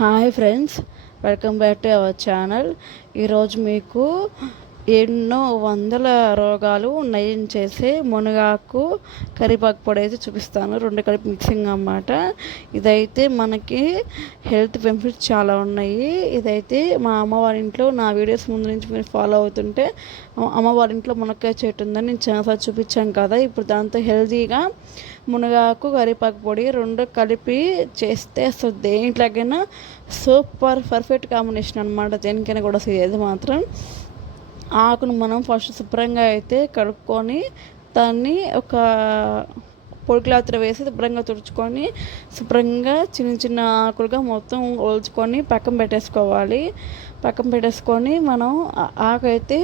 Hi friends welcome back to our channel ఈరోజు మీకు ఎన్నో వందల రోగాలు నయం చేసే మునగాకు కరివేపాకు పొడి అయితే చూపిస్తాను. రెండు కలిపి మిక్సింగ్ అన్నమాట. ఇదైతే మనకి హెల్త్ బెనిఫిట్స్ చాలా ఉన్నాయి. ఇదైతే మా అమ్మవారి ఇంట్లో నా వీడియోస్ ముందు నుంచి మీరు ఫాలో అవుతుంటే అమ్మవారి ఇంట్లో మునక్కాయ చెట్టు ఉందని నేను చాలాసార్లు చూపించాను కదా. ఇప్పుడు దాంతో హెల్తీగా మునగాకు కరివేపాకు పొడి రెండు కలిపి చేస్తే అసలు దేంట్లోకైనా సూపర్ పర్ఫెక్ట్ కాంబినేషన్ అనమాట దేనికైనా కూడా అసలు ఏది మాత్రం. ఆకును మనం ఫస్ట్ శుభ్రంగా అయితే కడుక్కొని దాన్ని ఒక పొడి క్లాత్లో వేసి శుభ్రంగా తుడుచుకొని శుభ్రంగా చిన్న చిన్న ఆకులుగా మొత్తం ఒలుచుకొని పక్కన పెట్టేసుకోవాలి. పక్కన పెట్టేసుకొని మనం ఆకు అయితే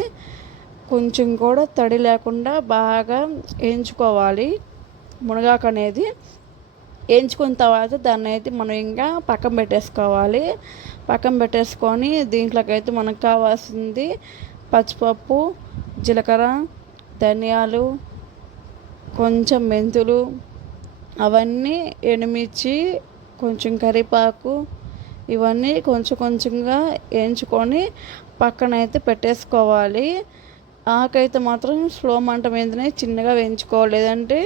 కొంచెం కూడా తడి లేకుండా బాగా వేయించుకోవాలి మునగాకు అనేది వేయించుకున్న తర్వాత దాన్ని అయితే మనం ఇంకా పక్కన పెట్టేసుకోవాలి. పక్కన పెట్టేసుకొని దీంట్లోకి అయితే మనకు కావాల్సింది పచ్చిపప్పు జీలకర్ర ధనియాలు కొంచెం మెంతులు అవన్నీ ఎండుమిర్చి కొంచెం కరివేపాకు ఇవన్నీ కొంచెం కొంచెంగా వేయించుకొని పక్కన అయితే పెట్టేసుకోవాలి. ఆకైతే మాత్రం స్లో మంట మీదనే చిన్నగా వేయించుకోవాలి. లేదంటే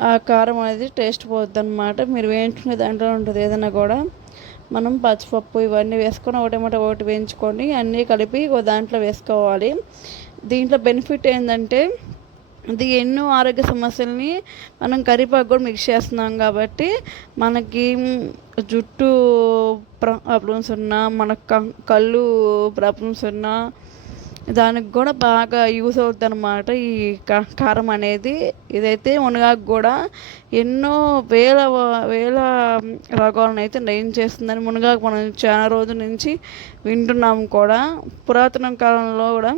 ఆ కారం అనేది టేస్ట్ పోద్ది అనమాట మీరు వేయించుకునే దాంట్లో ఉంటుంది ఏదైనా కూడా. మనం పచ్చిపప్పు ఇవన్నీ వేసుకొని ఒకటేమట ఒకటి వేయించుకొని అన్నీ కలిపి ఒక దాంట్లో వేసుకోవాలి. దీంట్లో బెనిఫిట్ ఏంటంటే ఇది ఎన్నో ఆరోగ్య సమస్యల్ని మనం కరివేపాకు కూడా మిక్స్ చేస్తున్నాం కాబట్టి మనకి జుట్టు ప్రాబ్లమ్స్ ఉన్నా మన కళ్ళు ప్రాబ్లమ్స్ ఉన్నా దానికి కూడా బాగా యూస్ అవుతుంది అనమాట ఈ కారం అనేది. ఇదైతే మునగాకు కూడా ఎన్నో వేల వేల రకాలను అయితే నయం చేస్తుందని మునగాకు మనం చాలా రోజుల నుంచి వింటున్నాం కూడా. పురాతన కాలంలో కూడా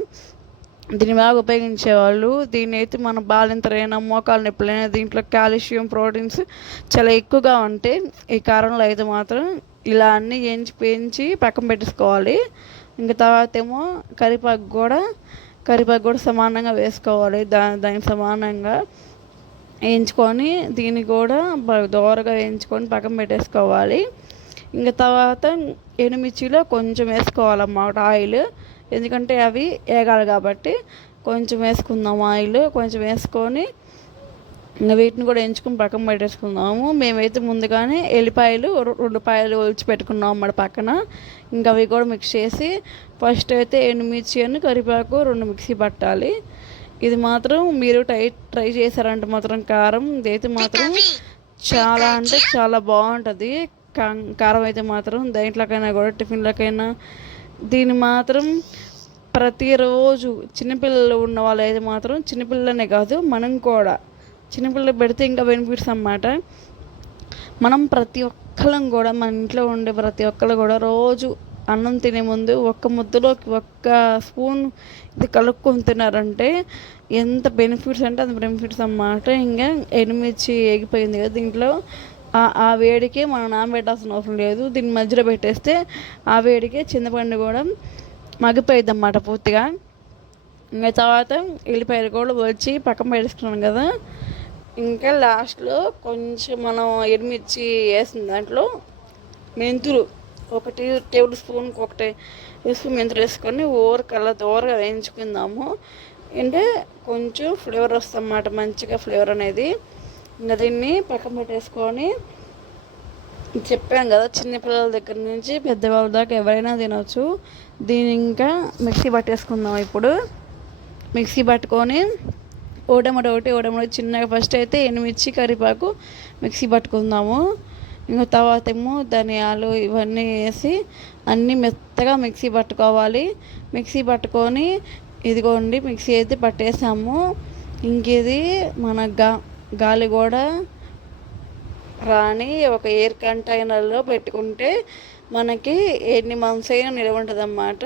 దీన్ని బాగా ఉపయోగించేవాళ్ళు. దీన్ని అయితే మన బాలింతరైనా మోకాలు నొప్పులైనా దీంట్లో కాల్షియం ప్రోటీన్స్ చాలా ఎక్కువగా ఉంటాయి ఈ కారంలో అయితే మాత్రం ఇలా అన్నీ ఎంచి పెంచి పక్కన పెట్టేసుకోవాలి. ఇంకా తర్వాత ఏమో కరివేపాకు కూడా కరివేపాకు కూడా సమానంగా వేసుకోవాలి. దా దానికి సమానంగా వేయించుకొని దీన్ని కూడా దోరగా వేయించుకొని పక్కన పెట్టేసుకోవాలి. ఇంకా తర్వాత ఎనిమిర్చిలో కొంచెం వేసుకోవాలన్నమాట ఆయిల్. ఎందుకంటే అవి వేగాలి కాబట్టి కొంచెం వేసుకుందాం ఆయిల్ కొంచెం వేసుకొని ఇంకా వీటిని కూడా ఎంచుకుని పక్కన పెట్టేసుకుందాము. మేమైతే ముందుగానే ఎల్లిపాయలు రెండు పాయలు ఒలిచి పెట్టుకున్నాం అన్నమాట పక్కన. ఇంకా అవి కూడా మిక్స్ చేసి ఫస్ట్ అయితే ఎండుమిర్చి అని కరివేపాకు రెండు మిక్సీ పట్టాలి. ఇది మాత్రం మీరు ట్రై ట్రై చేశారంటే మాత్రం కారం. ఇదైతే మాత్రం చాలా అంటే చాలా బాగుంటుంది. కారం అయితే మాత్రం దేంట్లోకైనా కూడా టిఫిన్లకైనా. దీన్ని మాత్రం ప్రతిరోజు చిన్నపిల్లలు ఉన్న వాళ్ళు అయితే మాత్రం చిన్నపిల్లలనే కాదు మనం కూడా చిన్నపిల్లలు పెడితే ఇంకా బెనిఫిట్స్ అన్నమాట. మనం ప్రతి ఒక్కళ్ళం కూడా మన ఇంట్లో ఉండే ప్రతి ఒక్కళ్ళు కూడా రోజు అన్నం తినే ముందు ఒక్క ముద్దలోకి ఒక్క స్పూన్ ఇది కలుపుకొని తిన్నారంటే ఎంత బెనిఫిట్స్ అంటే అంత బెనిఫిట్స్ అన్నమాట. ఇంకా ఎనిమిర్చి ఎగిపోయింది కదా దీంట్లో. ఆ వేడికి మనం నానబెట్టాల్సిన అవసరం లేదు. దీన్ని మధ్యలో పెట్టేస్తే ఆ వేడికి చింతపండు కూడా మగ్గిపోయింది అన్నమాట పూర్తిగా. ఇంకా తర్వాత ఎల్లిపాయలు కూడా వచ్చి పక్కన పెట్టేసుకున్నాను కదా. ఇంకా లాస్ట్లో కొంచెం మనం ఎనిమిర్చి వేసిన దాంట్లో మెంతులు ఒకటి టేబుల్ స్పూన్ ఒకటి స్పూన్ మెంతులు వేసుకొని ఊరకల్లా దూరగా వేయించుకుందాము. అంటే కొంచెం ఫ్లేవర్ వస్తుందన్నమాట మంచిగా ఫ్లేవర్ అనేది. ఇంకా దీన్ని పక్కన పెట్టేసుకొని చెప్పాం కదా చిన్నపిల్లల దగ్గర నుంచి పెద్దవాళ్ళ దాకా ఎవరైనా తినవచ్చు దీని ఇంకా మిక్సీ పట్టేసుకుందాం ఇప్పుడు. మిక్సీ పట్టుకొని ఓడమడ ఒకటి ఓడమడ చిన్నగా ఫస్ట్ అయితే ఎనిమిర్చి కరివేపాకు మిక్సీ పట్టుకుందాము. ఇంకా తర్వాత ఏమో ధనియాలు ఇవన్నీ వేసి అన్నీ మెత్తగా మిక్సీ పట్టుకోవాలి. మిక్సీ పట్టుకొని ఇదిగోండి మిక్సీ అయితే పట్టేసాము. ఇంకేది మన గా గాలి కూడా రాని ఒక ఎయిర్ కంటైనర్లో పెట్టుకుంటే మనకి ఎన్ని మంత్స్ అయినా నిలవ ఉంటుంది అన్నమాట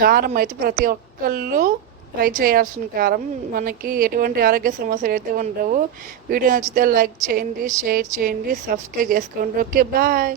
కారం అయితే ప్రతి ఒక్కళ్ళు ట్రై చేయాల్సిన కారం. మనకి ఎటువంటి ఆరోగ్య సమస్యలు అయితే ఉండవు. వీడియో నచ్చితే లైక్ చేయండి షేర్ చేయండి సబ్స్క్రైబ్ చేసుకోండి. Okay bye.